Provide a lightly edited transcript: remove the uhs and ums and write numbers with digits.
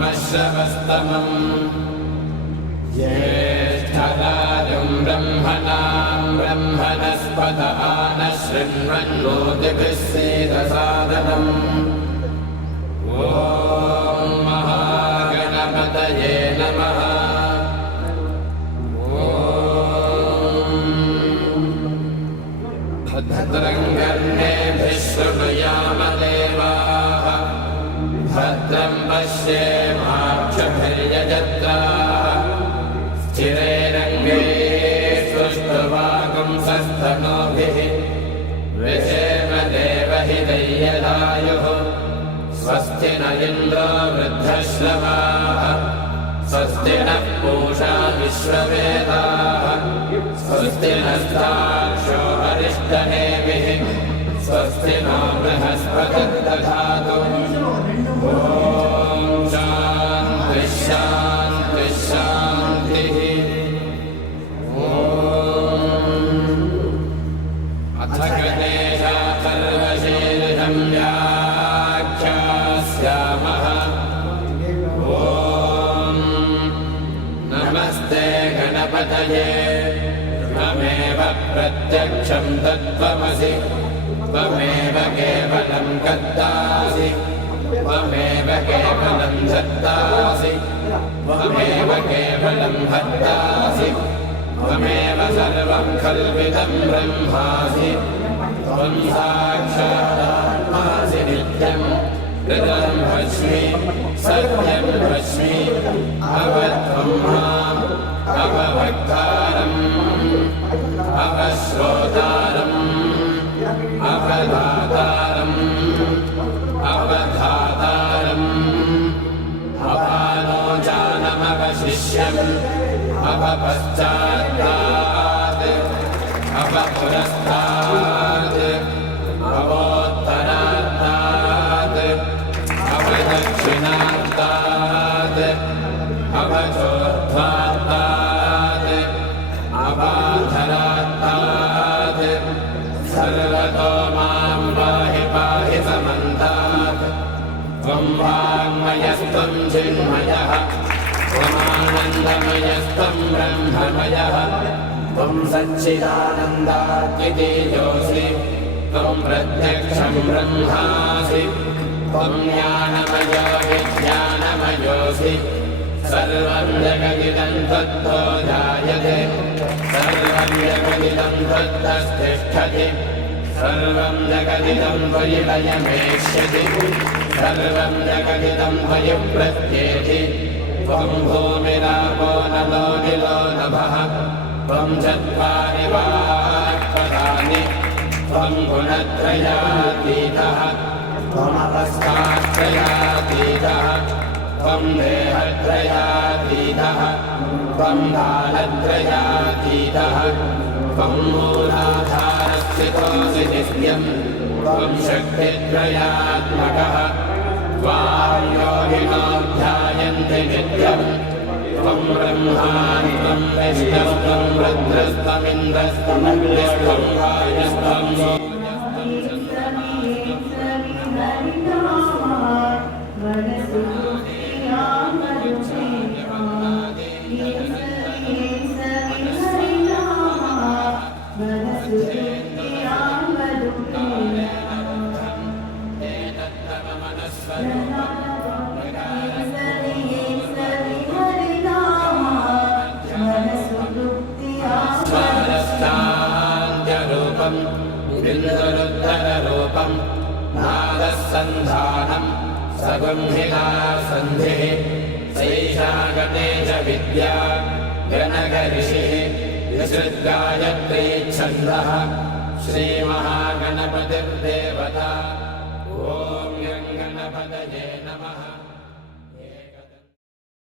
श्रवस्तमम् ज्येष्ठराजं ब्रह्मणां ब्रह्मणस्पत नः शृण्वन्नोतिभिः सीदसादनम् ॐ महागणपतये नमः। भद्रं कर्णेभिः शृणुयाम देवाः भद्रं पश्येमाक्षभिर्यजत्राः स्थिरैरङ्गैस्तुष्ट्वागुंसस्तनूभिः विषेम देवहितैर्यदायुः स्वस्ति न इन्द्रो वृद्धश्रवाः स्वस्ति नः पूषा विश्ववेदाः स्वस्ति नस्ताक्षो अरिष्टनेमिः स्वस्ति नो बृहस्पतिर्दधातु। ॐ शान्तिः शान्तिः शान्तिः। अथ गणेशाथर्वशीर्षं व्याख्यास्यामः। ॐ नमस्ते गणपतये त्वमेव प्रत्यक्षं तत्त्वमसि त्वमेव केवलं कर्तासि त्वमेव केवलं धर्तासि त्वमेव केवलं हर्तासि त्वमेव सर्वं कल्पितं ब्रह्मासि त्वं साक्षादात्मासि नित्यं हृदं भस्मि सत्यं भस्मि अवत्वं माम् अवभक्तारम् अवश्रोतारम् अवधातारम् अवधातारम् अपानोजानमवशिष्यम् अवपश्चात्तात् अवपुरस्तात् अवोत्तरात्तात् अवदक्षिणात्तात् अवचोर्ध्वात्तात् अवाधरात्तात् सर्वतो मां पाहि पाहि समन्तात्। त्वं वाङ्मयस्त्वं चिन्मयः त्वमानन्दमयस्त्वं ब्रह्ममयः त्वं सच्चिदानन्दाद्वितीयोऽसि त्वं प्रत्यक्षं ब्रह्मासि त्वं ज्ञानमयो विज्ञानमयोऽसि सर्वं जगदिदं त्वत्तो जायते सर्वं जगदिदं त्वत्तस्तिष्ठति सर्वं जगदिदं त्वयि लयमेष्यति सर्वं जगदिदं त्वयि प्रत्येति त्वं भूमिरापो नलो निलो नभः त्वं चत्वारि वाक्पदानि त्वं गुणत्रयातीतः त्वमवस्थात्रयातीतः त्वं देहत्रयातीतः त्वं कालत्रयातीतः त्वं मूलाधारस्थितोऽसि नित्यं त्वं शक्तित्रयात्मकः त्वां योगिनो ध्यायन्ति नित्यं त्वं ब्रह्माणि त्वं विष्णुस्त्वं रुद्रस्त्वमिन्द्रस्त्वमग्निस्त्वं वायुस्त्वं बिन्दुरुद्धररूपं नादसन्धानं सगुंहिता सन्धिः सैषा गणेशविद्या गणकऋषिः विसृज्गायत्री छन्दः श्रीमहागणपतिर्देवता।